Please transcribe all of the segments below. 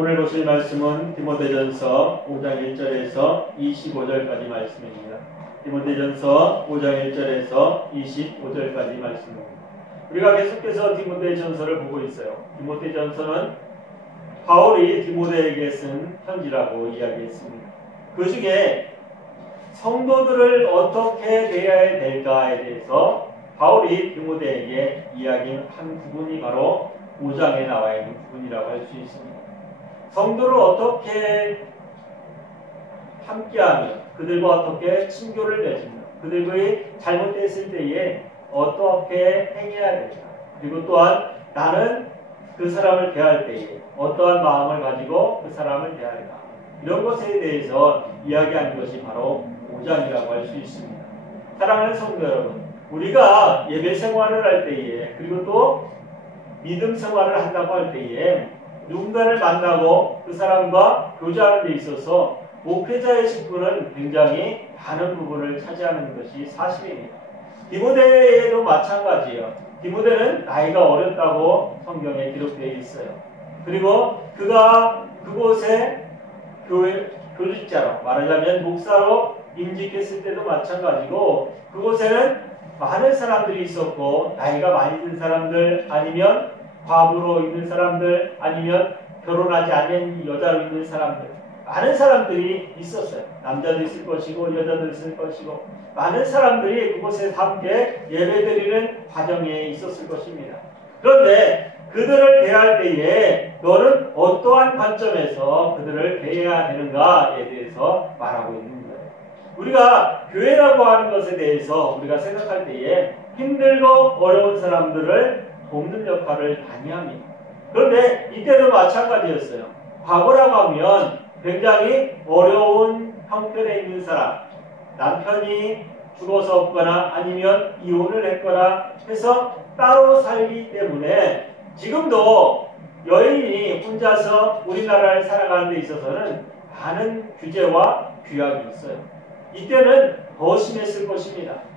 오늘 보실 말씀은 디모데전서 5장 1절에서 25절까지 말씀입니다. 디모데전서 5장 1절에서 25절까지 말씀입니다. 우리가 계속해서 디모데전서를 보고 있어요. 디모데전서는 바울이 디모데에게 쓴 편지라고 이야기했습니다. 그 중에 성도들을 어떻게 대해야 될까에 대해서 바울이 디모데에게 이야기한 부분이 바로 5장에 나와 있는 부분이라고 할 수 있습니다. 성도를 어떻게 함께하며 그들과 어떻게 친교를 맺으며 그들의 잘못됐을 때에 어떻게 행해야 될까, 그리고 또한 나는 그 사람을 대할 때에 어떠한 마음을 가지고 그 사람을 대할까, 이런 것에 대해서 이야기하는 것이 바로 5장이라고 할 수 있습니다. 사랑하는 성도 여러분, 우리가 예배 생활을 할 때에 그리고 또 믿음 생활을 한다고 할 때에 누군가를 만나고 그 사람과 교제하는 데 있어서 목회자의 직분은 굉장히 많은 부분을 차지하는 것이 사실입니다. 디모데에도 마찬가지예요. 디모데는 나이가 어렸다고 성경에 기록되어 있어요. 그리고 그가 그곳에 교직자로, 말하자면 목사로 임직했을 때도 마찬가지고, 그곳에는 많은 사람들이 있었고, 나이가 많이 든 사람들, 아니면 과부로 있는 사람들, 아니면 결혼하지 않은 여자로 있는 사람들, 많은 사람들이 있었어요. 남자도 있을 것이고 여자도 있을 것이고 많은 사람들이 그곳에 함께 예배드리는 과정에 있었을 것입니다. 그런데 그들을 대할 때에 너는 어떠한 관점에서 그들을 대해야 되는가에 대해서 말하고 있는 거예요. 우리가 교회라고 하는 것에 대해서 우리가 생각할 때에 힘들고 어려운 사람들을 돕는 역할을 많이 합니다. 그런데 이때도 마찬가지였어요. 과거라고 하면 굉장히 어려운 형편에 있는 사람, 남편이 죽어서 없거나 아니면 이혼을 했거나 해서 따로 살기 때문에 지금도 여인이 혼자서 우리나라를 살아가는 데 있어서는 많은 규제와 규약이 있어요. 이때는 더 심했을 것입니다.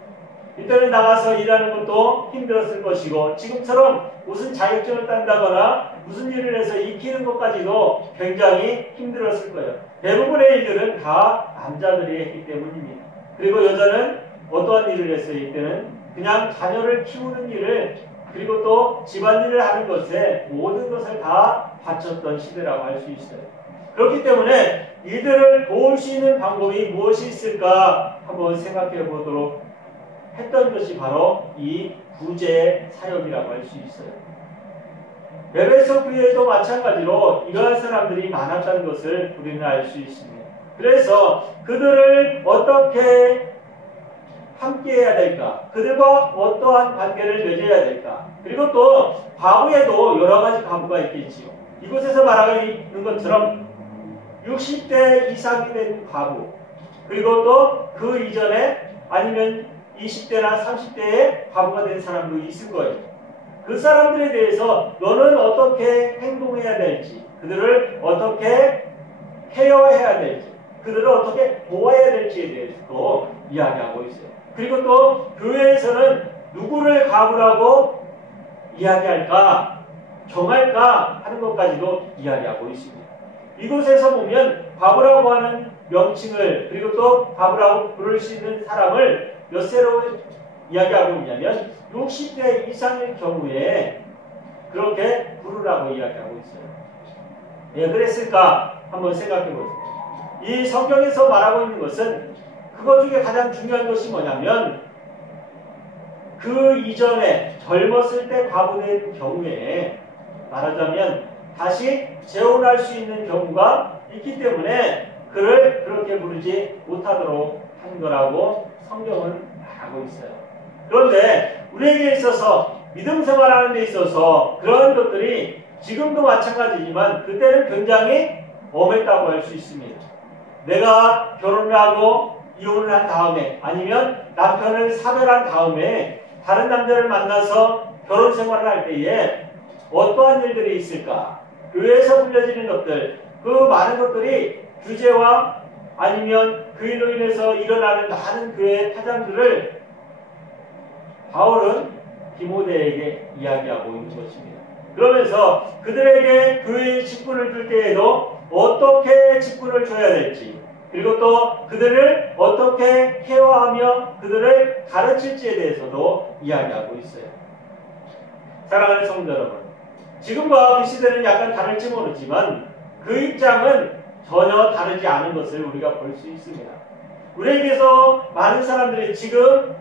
이때는 나가서 일하는 것도 힘들었을 것이고, 지금처럼 무슨 자격증을 딴다거나 무슨 일을 해서 익히는 것까지도 굉장히 힘들었을 거예요. 대부분의 일들은 다 남자들이 했기 때문입니다. 그리고 여자는 어떠한 일을 했어요? 이때는 그냥 자녀를 키우는 일을, 그리고 또 집안일을 하는 것에 모든 것을 다 바쳤던 시대라고 할 수 있어요. 그렇기 때문에 이들을 도울 수 있는 방법이 무엇이 있을까 한번 생각해 보도록 했던 것이 바로 이 구제 사역이라고 할 수 있어요. 에베소 교회도 마찬가지로 이러한 사람들이 많았다는 것을 우리는 알 수 있습니다. 그래서 그들을 어떻게 함께해야 될까, 그들과 어떠한 관계를 맺어야 될까, 그리고 또 과부에도 여러 가지 과부가 있겠지요. 이곳에서 말하고 있는 것처럼 60대 이상이 된 과부, 그리고 또 그 이전에 아니면 20대나 30대에 과부가 된 사람도 있을 거예요. 그 사람들에 대해서 너는 어떻게 행동해야 될지, 그들을 어떻게 케어해야 될지, 그들을 어떻게 도와야 될지에 대해서도 이야기하고 있어요. 그리고 또 교회에서는 누구를 과부라고 이야기할까, 정할까 하는 것까지도 이야기하고 있습니다. 이곳에서 보면 과부라고 하는 명칭을, 그리고 또 과부라고 부를 수 있는 사람을 몇 세로 이야기하고 있냐면 60대 이상의 경우에 그렇게 부르라고 이야기하고 있어요. 왜 그랬을까 한번 생각해 보세요. 이 성경에서 말하고 있는 것은 그것 중에 가장 중요한 것이 뭐냐면, 그 이전에 젊었을 때 과부된 경우에 말하자면 다시 재혼할 수 있는 경우가 있기 때문에 그를 그렇게 부르지 못하도록 한 거라고 성경은 말하고 있어요. 그런데 우리에게 있어서 믿음 생활하는 데 있어서 그러한 것들이 지금도 마찬가지지만 그때는 굉장히 엄했다고 할 수 있습니다. 내가 결혼을 하고 이혼을 한 다음에, 아니면 남편을 사별한 다음에 다른 남자를 만나서 결혼 생활을 할 때에 어떠한 일들이 있을까? 교회에서 불려지는 것들, 그 많은 것들이 규제와 아니면 그 일로 인해서 일어나는 많은 교회의 파장들을 바울은 디모데에게 이야기하고 있는 것입니다. 그러면서 그들에게 교회의 직분을 줄 때에도 어떻게 직분을 줘야 될지, 그리고 또 그들을 어떻게 케어하며 그들을 가르칠지에 대해서도 이야기하고 있어요. 사랑하는 성도 여러분, 지금과 그 시대는 약간 다를지 모르지만 그 입장은 전혀 다르지 않은 것을 우리가 볼 수 있습니다. 우리에게서 많은 사람들이 지금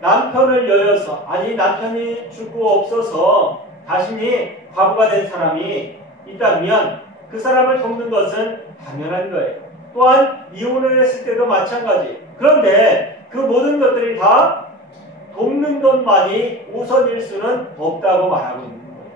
남편을 여여서, 아니 남편이 죽고 없어서 자신이 과부가 된 사람이 있다면 그 사람을 돕는 것은 당연한 거예요. 또한 이혼을 했을 때도 마찬가지. 그런데 그 모든 것들이 다 돕는 것만이 우선일 수는 없다고 말하고 있는 거예요.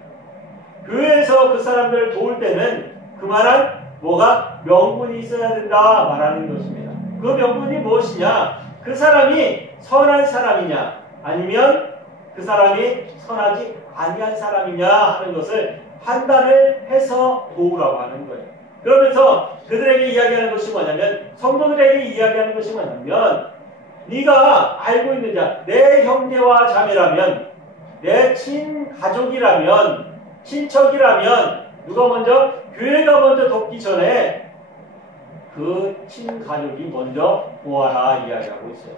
교회에서 그 사람들을 도울 때는 그만한 뭐가 명분이 있어야 된다 말하는 것입니다. 그 명분이 무엇이냐? 그 사람이 선한 사람이냐, 아니면 그 사람이 선하지 아니한 사람이냐 하는 것을 판단을 해서 도우라고 하는 거예요. 그러면서 그들에게 이야기하는 것이 뭐냐면, 성도들에게 이야기하는 것이 뭐냐면, 네가 알고 있는 자, 내 형제와 자매라면, 내 친가족이라면, 친척이라면 누가 먼저, 교회가 먼저 돕기 전에 그 친가족이 먼저 보아라 이야기하고 있어요.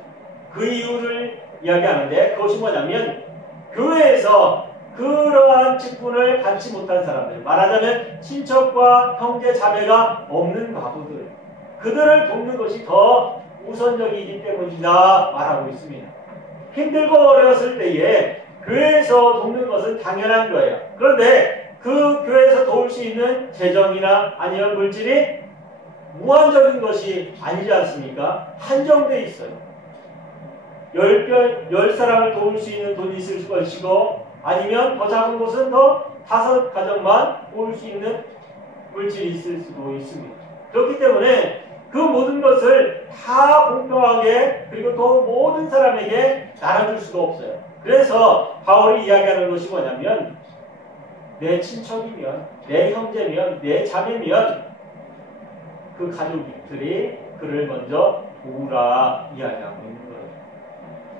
그 이유를 이야기하는데, 그것이 뭐냐면 교회에서 그러한 직분을 갖지 못한 사람들, 말하자면 친척과 형제 자매가 없는 과부들, 그들을 돕는 것이 더 우선적이기 때문이다 말하고 있습니다. 힘들고 어려웠을 때에 교회에서 돕는 것은 당연한 거예요. 그런데 그 교회에서 도울 수 있는 재정이나 아니면 물질이 무한적인 것이 아니지 않습니까? 한정되어 있어요. 10사람을 도울 수 있는 돈이 있을 것이고, 아니면 더 작은 곳은 더 5가정만 도울 수 있는 물질이 있을 수도 있습니다. 그렇기 때문에 그 모든 것을 다 공평하게, 그리고 또 모든 사람에게 나눠줄 수가 없어요. 그래서 바울이 이야기하는 것이 뭐냐면, 내 친척이면, 내 형제면, 내 자매면 그 가족들이 그를 먼저 도우라 이야기하고 있는 거예요.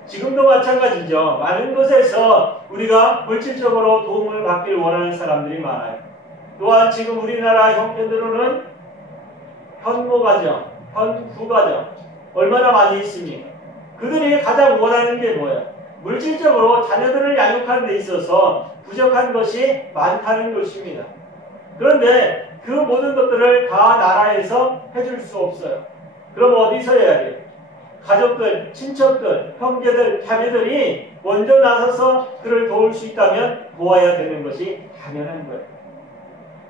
지금도 마찬가지죠. 많은 곳에서 우리가 물질적으로 도움을 받길 원하는 사람들이 많아요. 또한 지금 우리나라 형편으로는 현모가정, 현부가정 얼마나 많이 있습니까? 그들이 가장 원하는 게 뭐예요? 물질적으로 자녀들을 양육하는 데 있어서 부족한 것이 많다는 것입니다. 그런데 그 모든 것들을 다 나라에서 해줄 수 없어요. 그럼 어디서 해야 돼요? 가족들, 친척들, 형제들, 자매들이 먼저 나서서 그를 도울 수 있다면 도와야 되는 것이 당연한 거예요.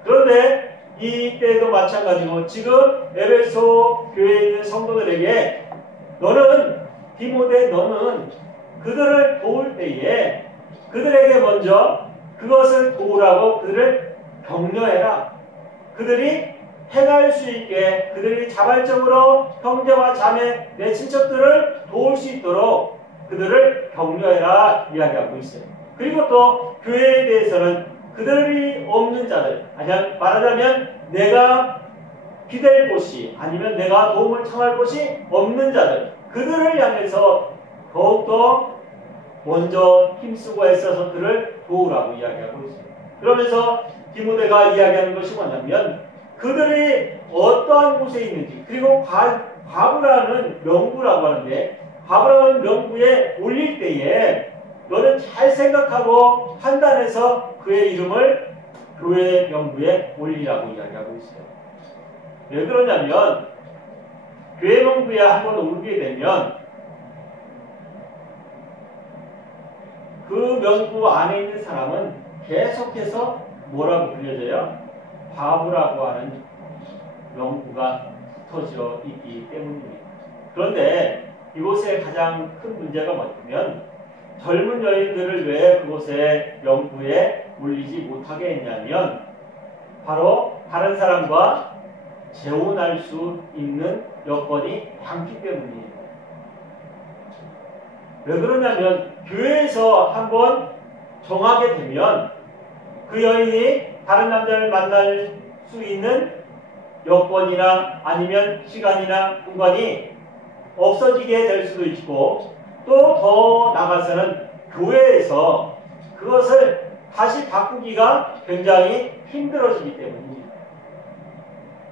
그런데 이때도 마찬가지고, 지금 에베소 교회에 있는 성도들에게 너는, 디모데 너는 그들을 도울 때에 그들에게 먼저 그것을 도우라고 그들을 격려해라. 그들이 행할 수 있게, 그들이 자발적으로 형제와 자매, 내 친척들을 도울 수 있도록 그들을 격려해라 이야기하고 있어요. 그리고 또 교회에 대해서는 그들이 없는 자들, 아니면 말하자면 내가 기댈 곳이, 아니면 내가 도움을 청할 곳이 없는 자들, 그들을 향해서 더욱더 먼저 힘쓰고 애써서 그를 도우라고 이야기하고 있어요. 그러면서 디모데가 이야기하는 것이 뭐냐면, 그들이 어떠한 곳에 있는지, 그리고 과부라는 명부라고 하는데, 과부라는 명부에 올릴 때에 너는 잘 생각하고 판단해서 그의 이름을 교회 명부에 올리라고 이야기하고 있어요. 왜 그러냐면, 교회 명부에 한번 오르게 되면 그 명부 안에 있는 사람은 계속해서 뭐라고 불려져요? 과부라고 하는 명부가 붙어져 있기 때문입니다. 그런데 이곳에 가장 큰 문제가 뭐냐면, 젊은 여인들을 왜 그곳에 명부에 올리지 못하게 했냐면, 바로 다른 사람과 재혼할 수 있는 여건이 많기 때문입니다. 왜 그러냐면, 교회에서 한번 정하게 되면 그 여인이 다른 남자를 만날 수 있는 여건이나 아니면 시간이나 공간이 없어지게 될 수도 있고, 또 더 나가서는 교회에서 그것을 다시 바꾸기가 굉장히 힘들어지기 때문입니다.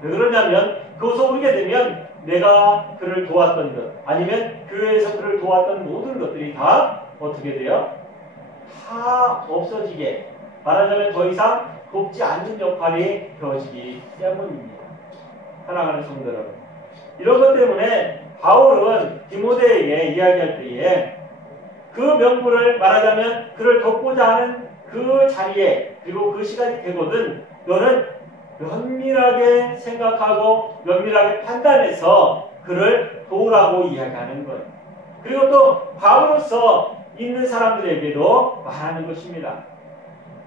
왜 그러냐면 그것을 오르게 되면 내가 그를 도왔던 것 아니면 교회에서 그를 도왔던 모든 것들이 다 어떻게 돼요? 다 없어지게 말하자면 더 이상 돕지 않는 역할이 되어지기 때문입니다. 사랑하는 성도 여러분, 이런 것 때문에 바울은 디모데에게 이야기할 때에 그 명분을 말하자면 그를 돕고자 하는 그 자리에 그리고 그 시간이 되거든 너는 면밀하게 생각하고 면밀하게 판단해서 그를 도우라고 이야기하는 거예요. 그리고 또 바울로서 있는 사람들에게도 말하는 것입니다.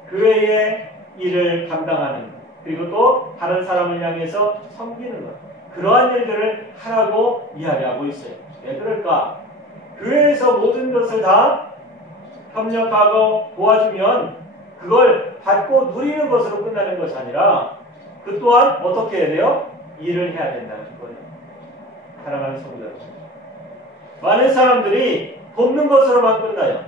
교회의 일을 감당하는 것, 그리고 또 다른 사람을 향해서 섬기는 것, 그러한 일들을 하라고 이야기하고 있어요. 왜 그럴까? 교회에서 모든 것을 다 협력하고 도와주면 그걸 받고 누리는 것으로 끝나는 것이 아니라 그 또한 어떻게 해야 돼요? 일을 해야 된다는 거예요. 사랑하는 성도 여러분, 많은 사람들이 돕는 것으로만 끝나요.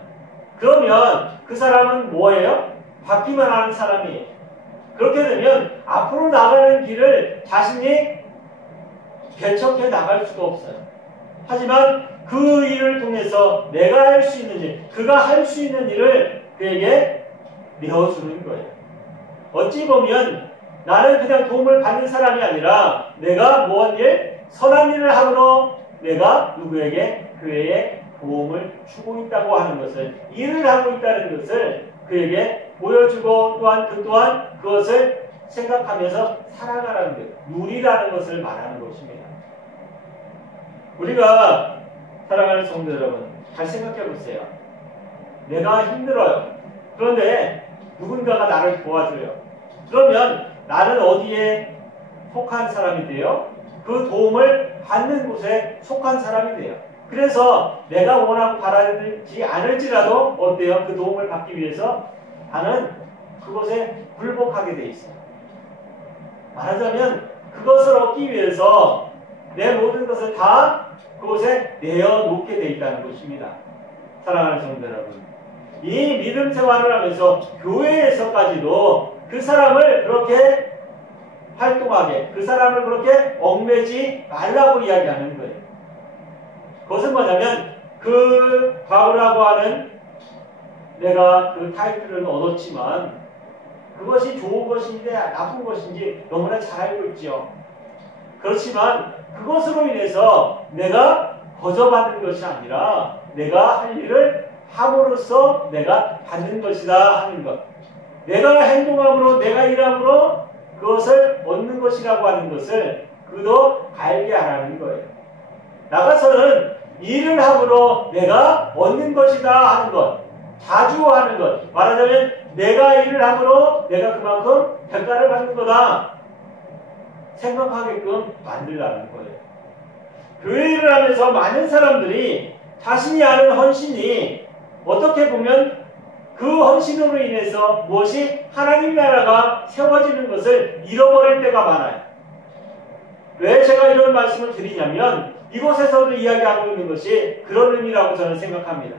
그러면 그 사람은 뭐예요? 받기만 하는 사람이에요. 그렇게 되면 앞으로 나가는 길을 자신이 개척해 나갈 수가 없어요. 하지만 그 일을 통해서 내가 할 수 있는 일, 그가 할 수 있는 일을 그에게 내어주는 거예요. 어찌 보면 나는 그냥 도움을 받는 사람이 아니라 내가 무언 일? 선한 일을 함으로 내가 누구에게 교회에 도움을 주고 있다고 하는 것을, 일을 하고 있다는 것을 그에게 보여주고 또한 그 또한 그것을 생각하면서 살아가라는 것, 누리라는 것을 말하는 것입니다. 우리가 사랑하는 성도 여러분, 잘 생각해 보세요. 내가 힘들어요. 그런데 누군가가 나를 도와줘요. 그러면 나는 어디에 속한 사람이 돼요? 그 도움을 받는 곳에 속한 사람이 돼요. 그래서 내가 원하고 바라지 않을지라도 어때요? 그 도움을 받기 위해서 나는 그것에 굴복하게 돼 있어요. 말하자면 그것을 얻기 위해서 내 모든 것을 다 그곳에 내어놓게 돼 있다는 것입니다. 사랑하는 성도 여러분, 이 믿음 생활을 하면서 교회에서까지도 그 사람을 그렇게 활동하게, 그 사람을 그렇게 얽매지 말라고 이야기하는 거예요. 그것은 뭐냐면 그 바울이라고 하는 내가 그 타이틀을 얻었지만 그것이 좋은 것인지 나쁜 것인지 너무나 잘 알고 있죠. 그렇지만 그것으로 인해서 내가 거저받는 것이 아니라 내가 할 일을 함으로써 내가 받는 것이다 하는 것. 내가 행동함으로 내가 일함으로 그것을 얻는 것이라고 하는 것을 그도 알게 하라는 거예요. 나가서는 일을 함으로 내가 얻는 것이다 하는 것, 자주 하는 것, 말하자면 내가 일을 함으로 내가 그만큼 대가를 받는 거다 생각하게끔 만들라는 거예요. 교회 일을 하면서 많은 사람들이 자신이 하는 헌신이 어떻게 보면 그 헌신으로 인해서 무엇이 하나님 나라가 세워지는 것을 잃어버릴 때가 많아요. 왜 제가 이런 말씀을 드리냐면 이곳에서도 이야기하고 있는 것이 그런 의미라고 저는 생각합니다.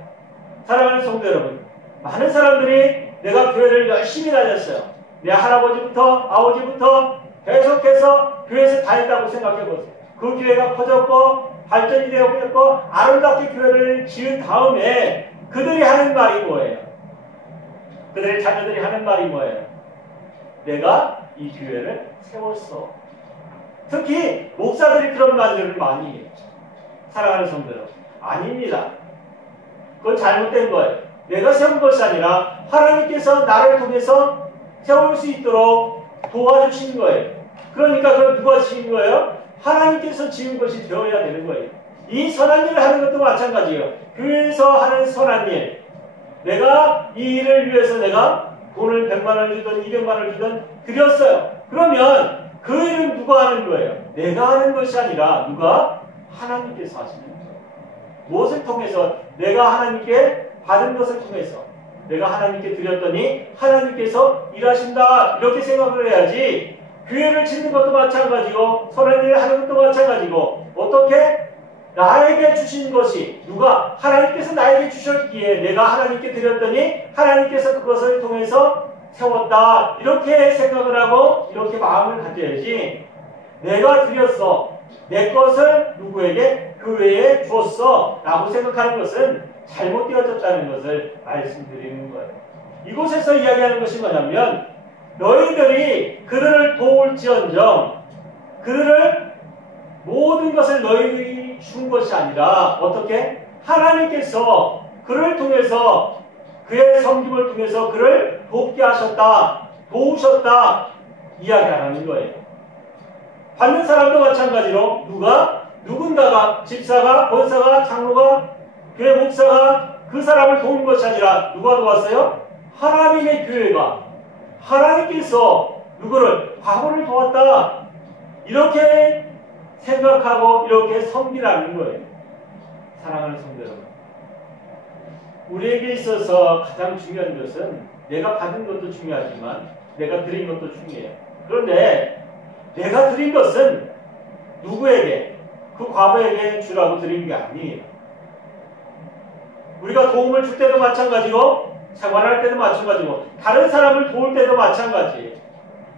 사랑하는 성도 여러분, 많은 사람들이 내가 교회를 열심히 다녔어요. 내 할아버지부터 아버지부터 계속해서 교회에서 다녔다고 생각해보세요. 그 교회가 커졌고 발전이 되었고 아름답게 교회를 지은 다음에 그들이 하는 말이 뭐예요? 그들의 자녀들이 하는 말이 뭐예요? 내가 이 교회를 세웠어. 특히 목사들이 그런 말들을 많이 해요. 사랑하는 성도 여러분, 아닙니다. 그건 잘못된 거예요. 내가 세운 것이 아니라 하나님께서 나를 통해서 세울 수 있도록 도와주신 거예요. 그러니까 그걸 누가 지은 거예요? 하나님께서 지은 것이 되어야 되는 거예요. 이 선한 일을 하는 것도 마찬가지예요. 교회에서 하는 선한 일, 내가 이 일을 위해서 내가 돈을 100만 원을 주든 200만 원을 주든 드렸어요. 그러면 그 일은 누가 하는 거예요? 내가 하는 것이 아니라 누가? 하나님께서 하시는 거예요. 무엇을 통해서? 내가 하나님께 받은 것을 통해서 내가 하나님께 드렸더니 하나님께서 일하신다 이렇게 생각을 해야지. 교회를 짓는 것도 마찬가지고 선한 일을 하는 것도 마찬가지고 어떻게? 나에게 주신 것이 누가 하나님께서 나에게 주셨기에 내가 하나님께 드렸더니 하나님께서 그것을 통해서 세웠다. 이렇게 생각을 하고 이렇게 마음을 가져야지 내가 드렸어. 내 것을 누구에게 교회에 주었어. 라고 생각하는 것은 잘못되어졌다는 것을 말씀드리는 거예요. 이곳에서 이야기하는 것이 뭐냐면 너희들이 그들을 도울지언정 그들을 모든 것을 너희들이 준 것이 아니라 어떻게? 하나님께서 그를 통해서 그의 섬김을 통해서 그를 돕게 하셨다. 도우셨다. 이야기하는 거예요. 받는 사람도 마찬가지로 누군가가 집사가 권사가 장로가 교회 목사가 그 사람을 도운 것이 아니라 누가 도왔어요? 하나님의 교회가 하나님께서 누구를 바보를 도왔다. 이렇게 생각하고 이렇게 섬기라는 거예요. 사랑하는 성도 여러분. 우리에게 있어서 가장 중요한 것은 내가 받은 것도 중요하지만 내가 드린 것도 중요해요. 그런데 내가 드린 것은 누구에게? 그 과부에게 주라고 드린 게 아니에요. 우리가 도움을 줄 때도 마찬가지고 생활할 때도 마찬가지고 다른 사람을 도울 때도 마찬가지예요.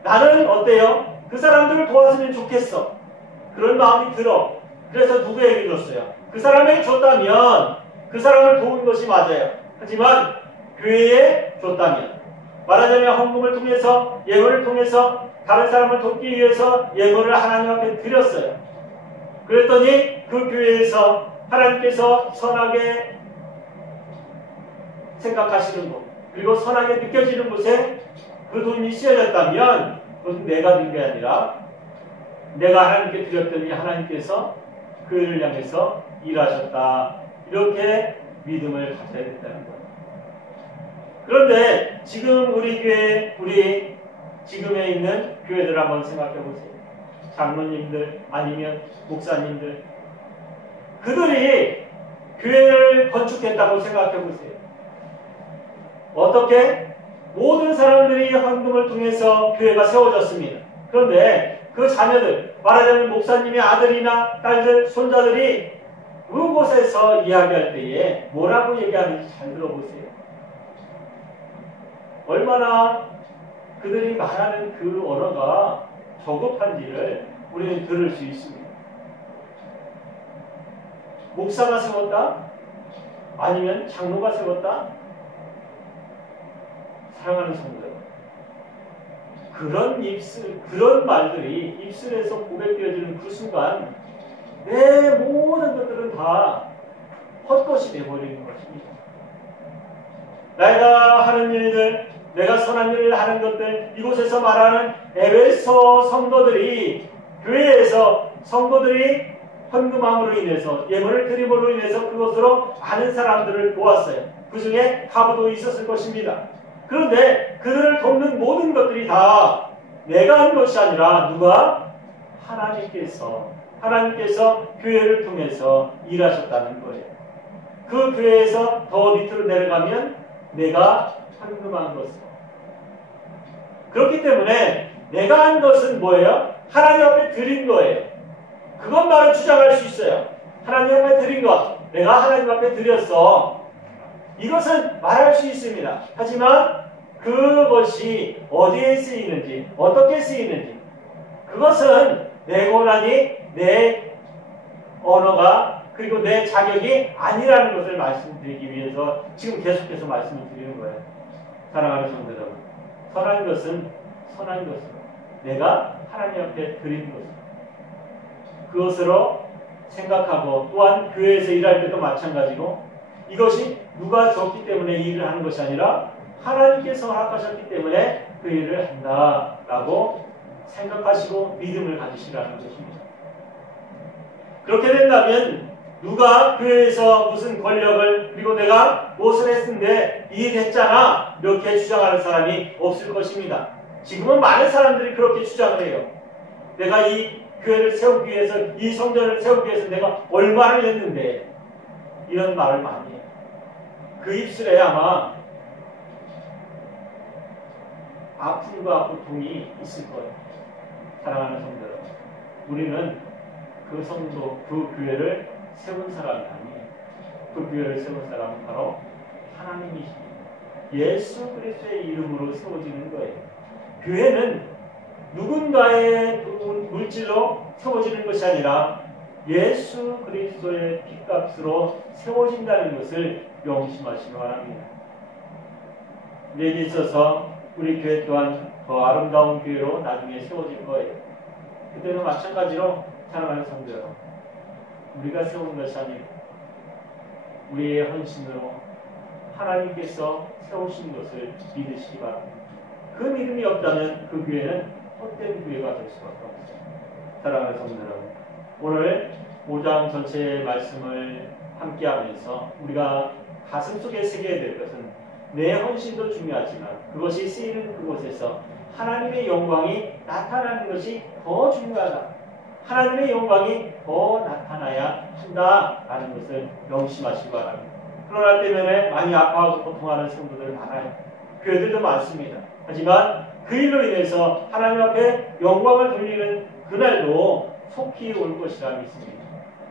나는 어때요? 그 사람들을 도왔으면 좋겠어. 그런 마음이 들어. 그래서 누구에게 줬어요? 그 사람에게 줬다면 그 사람을 도운 것이 맞아요. 하지만 교회에 줬다면 말하자면 헌금을 통해서 예물을 통해서 다른 사람을 돕기 위해서 예물을 하나님 앞에 드렸어요. 그랬더니 그 교회에서 하나님께서 선하게 생각하시는 곳 그리고 선하게 느껴지는 곳에 그 돈이 쓰여졌다면 그것은 내가 준 게 아니라 내가 하나님께 드렸더니 하나님께서 그를 향해서 일하셨다. 이렇게 믿음을 가져야 된다는 거예요. 그런데 지금 우리 교회, 우리 지금에 있는 교회들 한번 생각해 보세요. 장로님들 아니면 목사님들 그들이 교회를 건축했다고 생각해 보세요. 어떻게? 모든 사람들이 헌금을 통해서 교회가 세워졌습니다. 그런데 그 자녀들, 말하자면 목사님의 아들이나 딸들, 손자들이 그곳에서 이야기할 때에 뭐라고 얘기하는지 잘 들어보세요. 얼마나 그들이 말하는 그 언어가 저급한지를 우리는 들을 수 있습니다. 목사가 세웠다? 아니면 장로가 세웠다? 사랑하는 성도 여러분, 그런 말들이 입술에서 고백되어지는 그 순간 내 모든 것들은 다 헛것이 되어버리는 것입니다. 내가 하는 일들, 내가 선한 일을 하는 것들, 이곳에서 말하는 에베소 성도들이 교회에서 성도들이 헌금함으로 인해서 예물을 드림으로 인해서 그것으로 많은 사람들을 도왔어요. 그 중에 가부도 있었을 것입니다. 그런데 그들을 돕는 모든 것들이 다 내가 한 것이 아니라 누가? 하나님께서 교회를 통해서 일하셨다는 거예요. 그 교회에서 더 밑으로 내려가면 내가 헌금한 것을. 그렇기 때문에 내가 한 것은 뭐예요? 하나님 앞에 드린 거예요. 그것만은 주장할 수 있어요. 하나님 앞에 드린 것. 내가 하나님 앞에 드렸어. 이것은 말할 수 있습니다. 하지만 그것이 어디에 쓰이는지, 어떻게 쓰이는지, 그것은 내 권한이, 내 언어가, 그리고 내 자격이 아니라는 것을 말씀드리기 위해서 지금 계속해서 말씀을 드리는 거예요. 사랑하는 성도 여러분, 선한 것은 선한 것으로, 내가 하나님 앞에 드린 것으로, 그것으로 생각하고, 또한 교회에서 일할 때도 마찬가지고, 이것이 누가 줬기 때문에 일을 하는 것이 아니라 하나님께서 허락하셨기 때문에 그 일을 한다라고 생각하시고 믿음을 가지시라는 것입니다. 그렇게 된다면 누가 교회에서 무슨 권력을, 그리고 내가 무엇을 했는데 일했잖아, 이렇게 주장하는 사람이 없을 것입니다. 지금은 많은 사람들이 그렇게 주장을 해요. 내가 이 교회를 세우기 위해서, 이 성전을 세우기 위해서 내가 얼마를 했는데, 이런 말을 많이 해요. 그 입술에 아마 아픔과 고통이 있을 거예요. 사랑하는 성도 여러분, 우리는 그 성도, 그 교회를 세운 사람이 아니에요. 그 교회를 세운 사람은 바로 하나님이십니다. 예수 그리스도의 이름으로 세워지는 거예요. 교회는 누군가의 물질로 세워지는 것이 아니라 예수 그리스도의 핏값으로 세워진다는 것을 명심하시기 바랍니다. 우리에게 있어서 우리 교회 또한 더 아름다운 교회로 나중에 세워질 거예요. 그때는 마찬가지로 사랑하는 성도 여러분, 우리가 세운 것이 아니고 우리의 헌신으로 하나님께서 세우신 것을 믿으시기 바랍니다. 그 믿음이 없다면 그 교회는 헛된 교회가 될 수밖에 없습니다. 사랑하는 성도 여러분, 오늘 5장 전체의 말씀을 함께하면서 우리가 가슴속에 새겨야 될 것은 내 헌신도 중요하지만 그것이 쓰이는 그곳에서 하나님의 영광이 나타나는 것이 더 중요하다. 하나님의 영광이 더 나타나야 한다라는 것을 명심하시기 바랍니다. 그러나 때문에 많이 아파하고 고통하는 성도들 많아요. 교회들도 많습니다. 하지만 그 일로 인해서 하나님 앞에 영광을 돌리는 그날도 속히 올 것이라 믿습니다.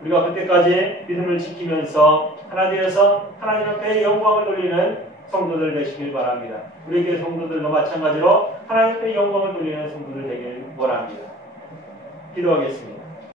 우리가 그때까지 믿음을 지키면서 하나님에서 하나님 앞에 영광을 돌리는 성도들 되시길 바랍니다. 우리 교회 성도들도 마찬가지로 하나님 앞에 영광을 돌리는 성도들 되길 원합니다. 기도하겠습니다.